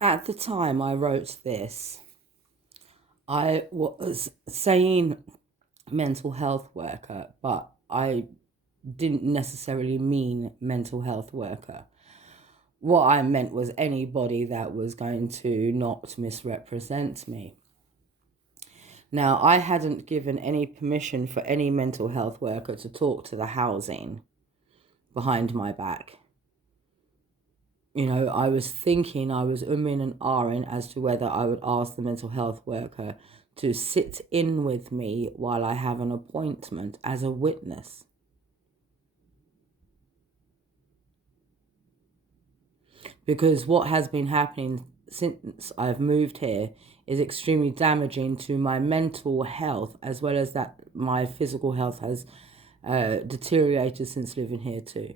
At the time I wrote this, I was saying mental health worker, but I didn't necessarily mean mental health worker. What I meant was anybody that was going to not misrepresent me. Now, I hadn't given any permission for any mental health worker to talk to the housing behind my back. I was thinking, I was umming and ahhing as to whether I would ask the mental health worker to sit in with me while I have an appointment as a witness. Because what has been happening since I've moved here is extremely damaging to my mental health, as well as that my physical health has deteriorated since living here too.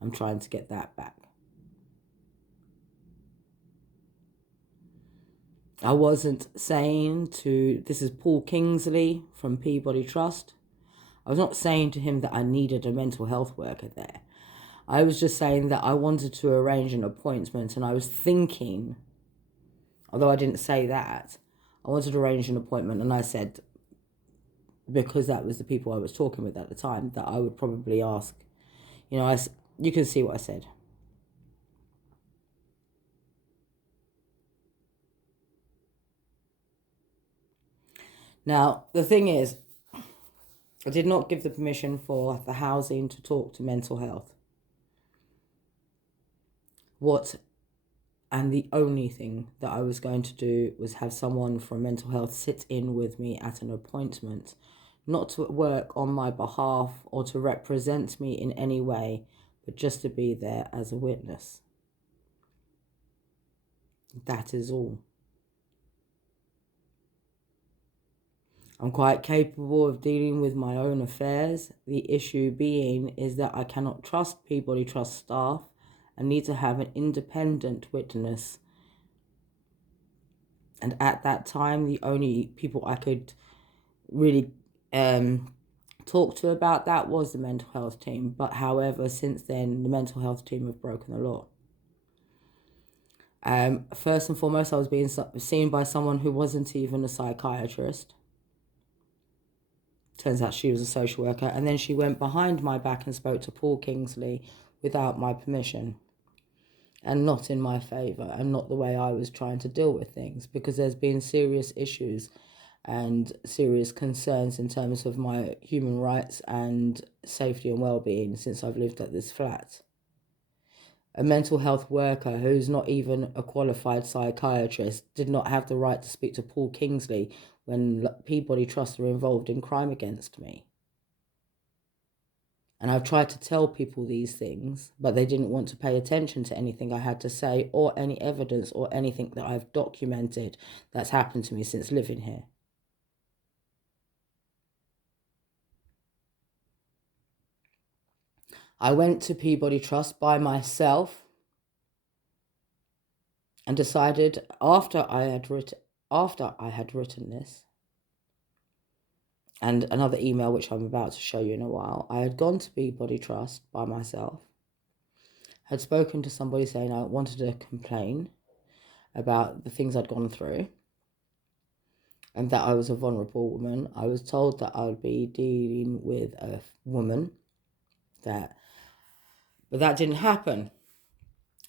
I'm trying to get that back. I wasn't saying to, this is Paul Kingsley from Peabody Trust. I was not saying to him that I needed a mental health worker there. I was just saying that I wanted to arrange an appointment, and I was thinking, although I didn't say that, I wanted to arrange an appointment, and I said, because that was the people I was talking with at the time, that I would probably ask, you can see what I said. Now, the thing is, I did not give the permission for the housing to talk to mental health. And the only thing that I was going to do was have someone from mental health sit in with me at an appointment, not to work on my behalf or to represent me in any way, but just to be there as a witness. That is all. I'm quite capable of dealing with my own affairs. The issue being is that I cannot trust Peabody Trust staff and need to have an independent witness. And at that time, the only people I could really talk to about that was the mental health team. But however, since then, the mental health team have broken the law. First and foremost, I was being seen by someone who wasn't even a psychiatrist. Turns out she was a social worker. And then she went behind my back and spoke to Paul Kingsley without my permission, and not in my favour, and not the way I was trying to deal with things, because there's been serious issues and serious concerns in terms of my human rights and safety and well-being since I've lived at this flat. A mental health worker who's not even a qualified psychiatrist did not have the right to speak to Paul Kingsley when Peabody Trust were involved in crime against me. And I've tried to tell people these things, but they didn't want to pay attention to anything I had to say or any evidence or anything that I've documented that's happened to me since living here. I went to Peabody Trust by myself and decided after I had written this, and another email which I'm about to show you in a while, I had gone to Peabody Trust by myself, had spoken to somebody saying I wanted to complain about the things I'd gone through and that I was a vulnerable woman. I was told that I would be dealing with a woman, but that didn't happen.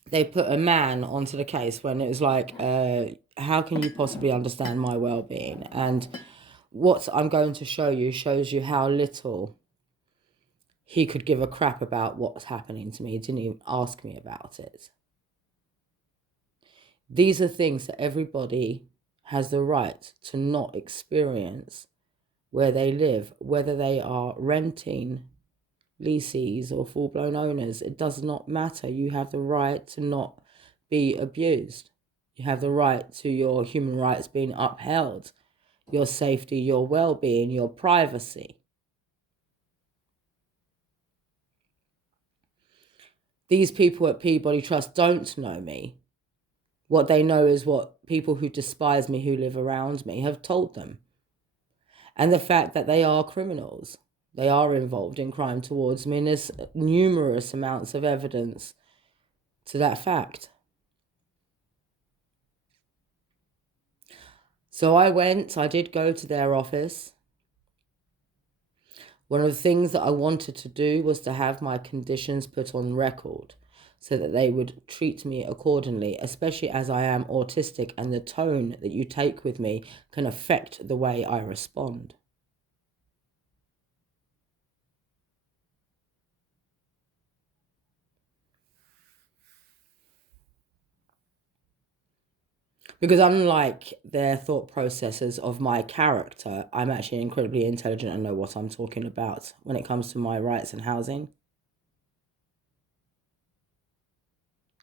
They put a man onto the case when it was like, how can you possibly understand my well-being? And what I'm going to show you shows you how little he could give a crap about what's happening to me. He didn't even ask me about it. These are things that everybody has the right to not experience where they live, whether they are renting, leases, or full-blown owners. It does not matter. You have the right to not be abused. You have the right to your human rights being upheld, your safety, your well-being, your privacy. These people at Peabody Trust don't know me. What they know is what people who despise me, who live around me, have told them. And the fact that they are criminals. They are involved in crime towards me, and there's numerous amounts of evidence to that fact. So I did go to their office. One of the things that I wanted to do was to have my conditions put on record so that they would treat me accordingly, especially as I am autistic and the tone that you take with me can affect the way I respond. Because unlike their thought processes of my character, I'm actually incredibly intelligent and know what I'm talking about when it comes to my rights and housing.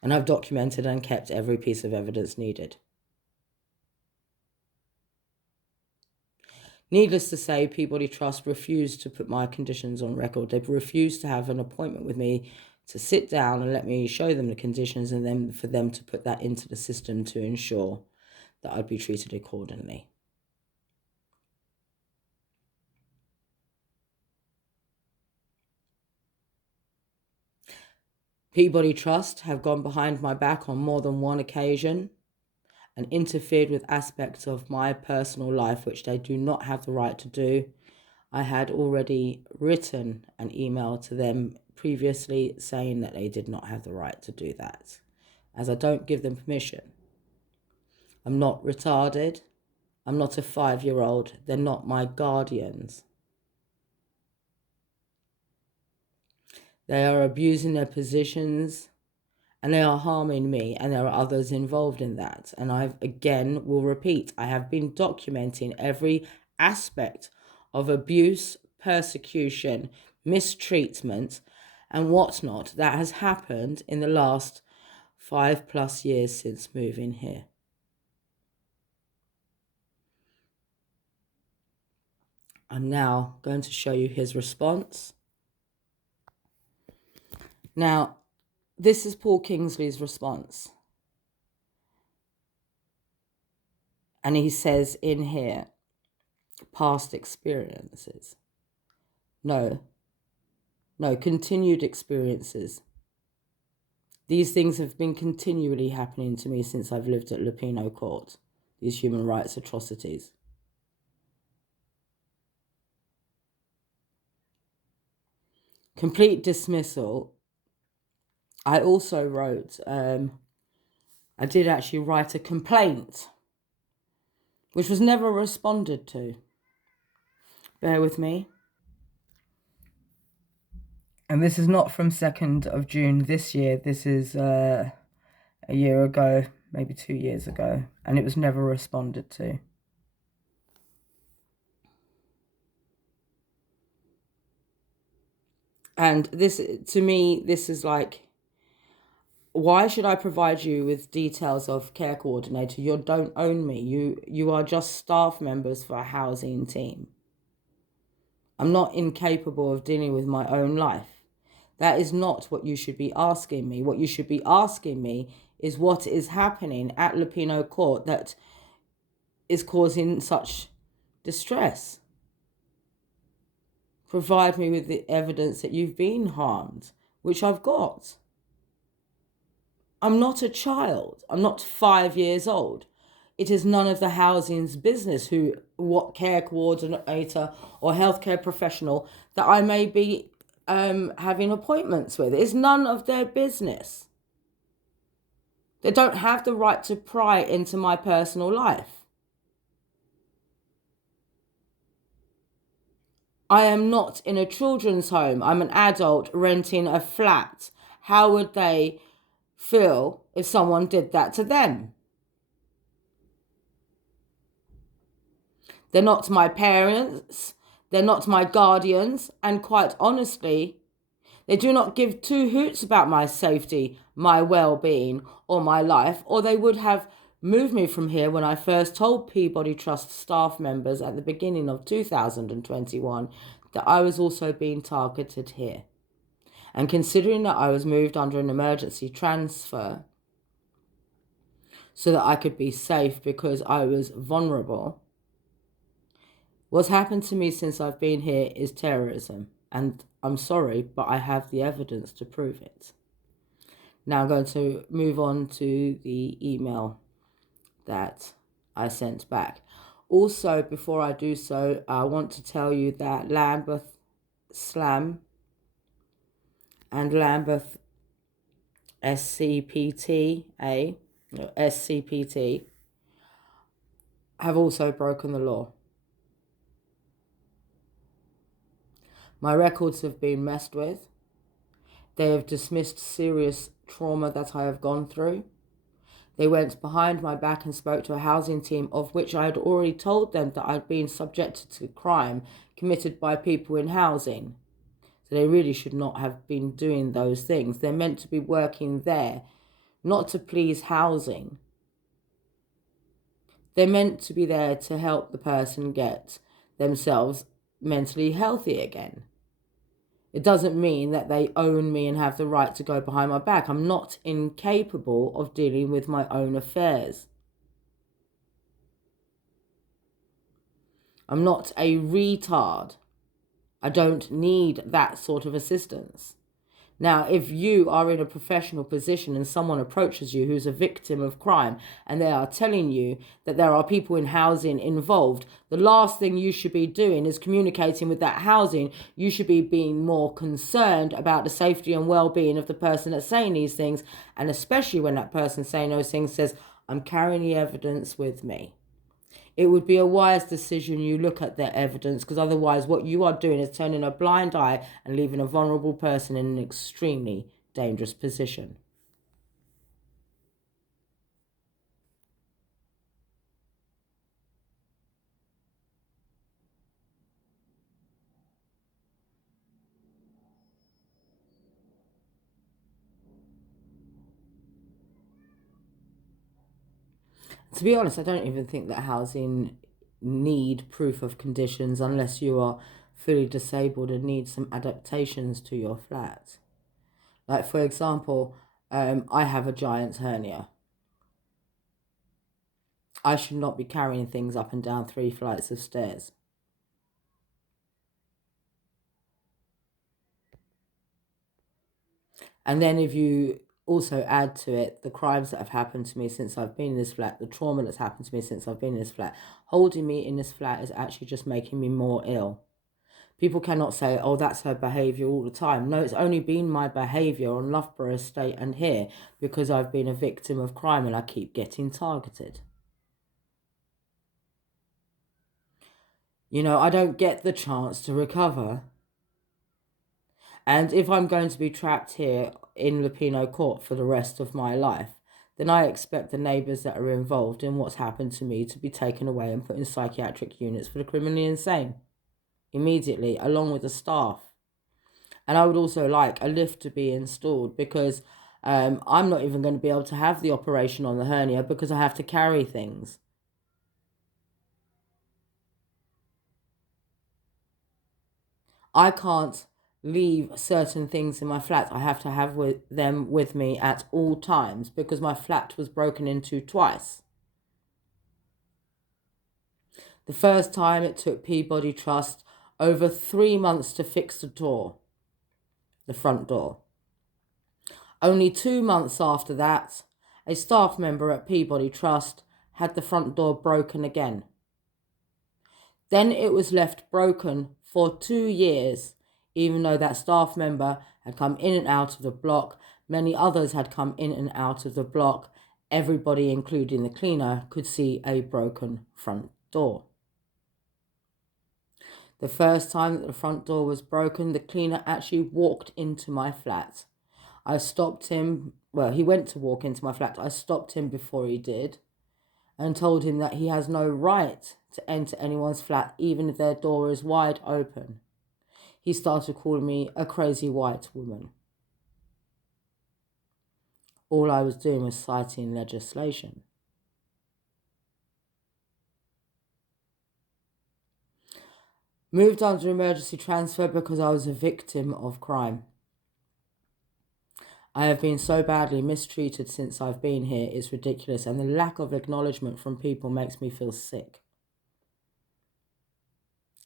And I've documented and kept every piece of evidence needed. Needless to say, Peabody Trust refused to put my conditions on record. They've refused to have an appointment with me to sit down and let me show them the conditions and then for them to put that into the system to ensure that I'd be treated accordingly. Peabody Trust have gone behind my back on more than one occasion and interfered with aspects of my personal life which they do not have the right to do. I had already written an email to them previously saying that they did not have the right to do that, as I don't give them permission. I'm not retarded. I'm not a 5-year-old. They're not my guardians. They are abusing their positions and they are harming me, and there are others involved in that. And I, again, will repeat, I have been documenting every aspect of abuse, persecution, mistreatment, and whatnot that has happened in the last 5+ years since moving here. I'm now going to show you his response. Now, this is Paul Kingsley's response. And he says in here, past experiences. No, continued experiences. These things have been continually happening to me since I've lived at Lupino Court, these human rights atrocities. Complete dismissal. I also wrote, I did actually write a complaint, which was never responded to. Bear with me. And this is not from 2nd of June this year. This is a year ago, maybe 2 years ago, and it was never responded to. And this, to me, this is like, why should I provide you with details of care coordinator? You don't own me. You are just staff members for a housing team. I'm not incapable of dealing with my own life. That is not what you should be asking me. What you should be asking me is what is happening at Lupino Court that is causing such distress. Provide me with the evidence that you've been harmed, which I've got. I'm not a child. I'm not 5 years old. It is none of the housing's business what care coordinator or healthcare professional that I may be having appointments with. It's none of their business. They don't have the right to pry into my personal life. I am not in a children's home. I'm an adult renting a flat. How would they feel if someone did that to them? They're not my parents. They're not my guardians. And quite honestly, they do not give two hoots about my safety, my well-being, or my life, or they would have moved me from here when I first told Peabody Trust staff members at the beginning of 2021 that I was also being targeted here. And considering that I was moved under an emergency transfer so that I could be safe because I was vulnerable, what's happened to me since I've been here is terrorism. And I'm sorry, but I have the evidence to prove it. Now I'm going to move on to the email that I sent back. Also, before I do so, I want to tell you that Lambeth Slam and Lambeth SCPTA, no, SCPT, have also broken the law. My records have been messed with. They have dismissed serious trauma that I have gone through. They went behind my back and spoke to a housing team of which I had already told them that I'd been subjected to crime committed by people in housing. So they really should not have been doing those things. They're meant to be working there, not to please housing. They're meant to be there to help the person get themselves mentally healthy again. It doesn't mean that they own me and have the right to go behind my back. I'm not incapable of dealing with my own affairs. I'm not a retard. I don't need that sort of assistance. Now, if you are in a professional position and someone approaches you who's a victim of crime and they are telling you that there are people in housing involved, the last thing you should be doing is communicating with that housing. You should be being more concerned about the safety and well-being of the person that's saying these things, and especially when that person saying those things says, I'm carrying the evidence with me. It would be a wise decision you look at their evidence, because otherwise what you are doing is turning a blind eye and leaving a vulnerable person in an extremely dangerous position. To be honest, I don't even think that housing need proof of conditions unless you are fully disabled and need some adaptations to your flat. Like, for example, I have a giant hernia. I should not be carrying things up and down 3 flights of stairs. And then if you also add to it the crimes that have happened to me since I've been in this flat, the trauma that's happened to me since I've been in this flat, holding me in this flat is actually just making me more ill. People cannot say, oh, that's her behaviour all the time. No, it's only been my behaviour on Loughborough Estate and here because I've been a victim of crime and I keep getting targeted. You know, I don't get the chance to recover. And if I'm going to be trapped here in Lupino Court for the rest of my life, then I expect the neighbours that are involved in what's happened to me to be taken away and put in psychiatric units for the criminally insane immediately, along with the staff. And I would also like a lift to be installed because I'm not even going to be able to have the operation on the hernia because I have to carry things. I can't leave certain things in my flat. I have to have them with me at all times because my flat was broken into twice. The first time it took Peabody Trust over 3 months to fix the door, the front door. Only 2 months after that, a staff member at Peabody Trust had the front door broken again. Then it was left broken for 2 years, even though that staff member had come in and out of the block. Many others had come in and out of the block. Everybody, including the cleaner, could see a broken front door. The first time that the front door was broken, the cleaner actually walked into my flat. I stopped him. Well, he went to walk into my flat. I stopped him before he did and told him that he has no right to enter anyone's flat, even if their door is wide open. He started calling me a crazy white woman. All I was doing was citing legislation. Moved under emergency transfer because I was a victim of crime. I have been so badly mistreated since I've been here, it's ridiculous, and the lack of acknowledgement from people makes me feel sick.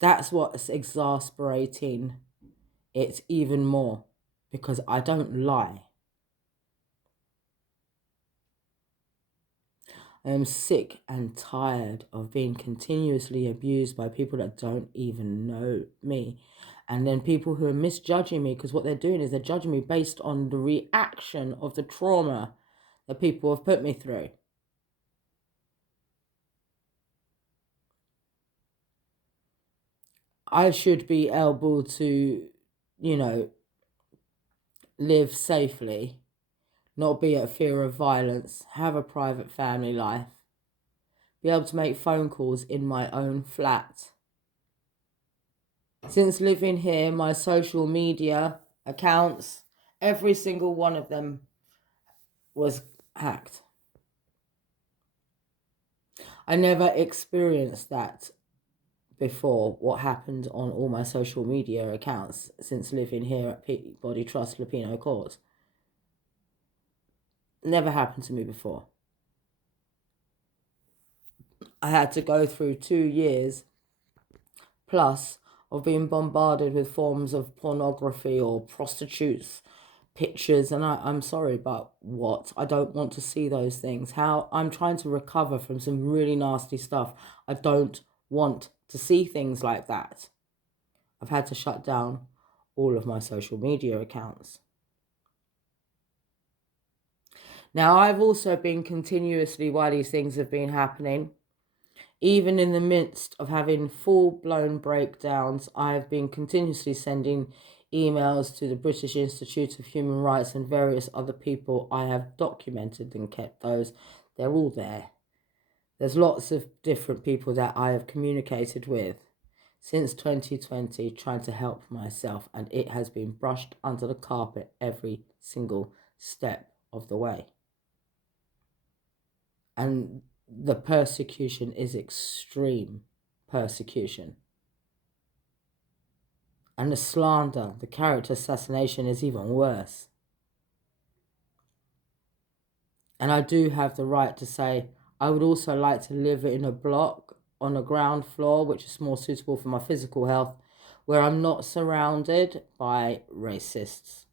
That's what's exasperating it even more, because I don't lie. I am sick and tired of being continuously abused by people that don't even know me. And then people who are misjudging me, because what they're doing is they're judging me based on the reaction of the trauma that people have put me through. I should be able to, live safely, not be at fear of violence, have a private family life, be able to make phone calls in my own flat. Since living here, my social media accounts, every single one of them was hacked. I never experienced that before, what happened on all my social media accounts since living here at Peabody Trust, Lupino Court. Never happened to me before. I had to go through 2 years plus of being bombarded with forms of pornography or prostitutes pictures, and I'm sorry, but what? I don't want to see those things. How I'm trying to recover from some really nasty stuff. I don't want to see things like that. I've had to shut down all of my social media accounts. Now, I've also been continuously, while these things have been happening, even in the midst of having full-blown breakdowns, I have been continuously sending emails to the British Institute of Human Rights and various other people. I have documented and kept those. They're all there. There's lots of different people that I have communicated with since 2020 trying to help myself, and it has been brushed under the carpet every single step of the way. And the persecution is extreme persecution. And the slander, the character assassination is even worse. And I do have the right to say, I would also like to live in a block on a ground floor, which is more suitable for my physical health, where I'm not surrounded by racists.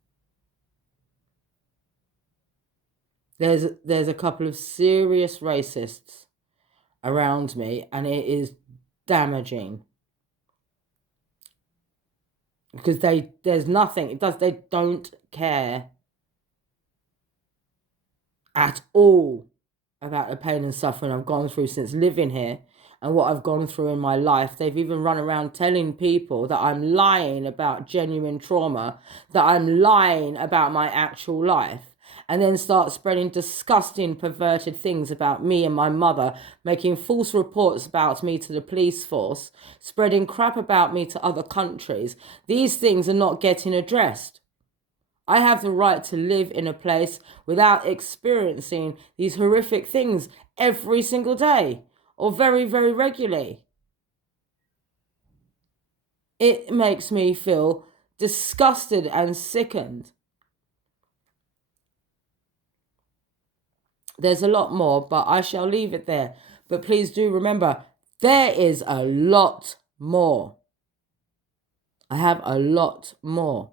There's a couple of serious racists around me, and it is damaging. Because they don't care at all about the pain and suffering I've gone through since living here and what I've gone through in my life. They've even run around telling people that I'm lying about genuine trauma, that I'm lying about my actual life, and then start spreading disgusting, perverted things about me and my mother, making false reports about me to the police force, spreading crap about me to other countries. These things are not getting addressed. I have the right to live in a place without experiencing these horrific things every single day or very, very regularly. It makes me feel disgusted and sickened. There's a lot more, but I shall leave it there. But please do remember, there is a lot more. I have a lot more.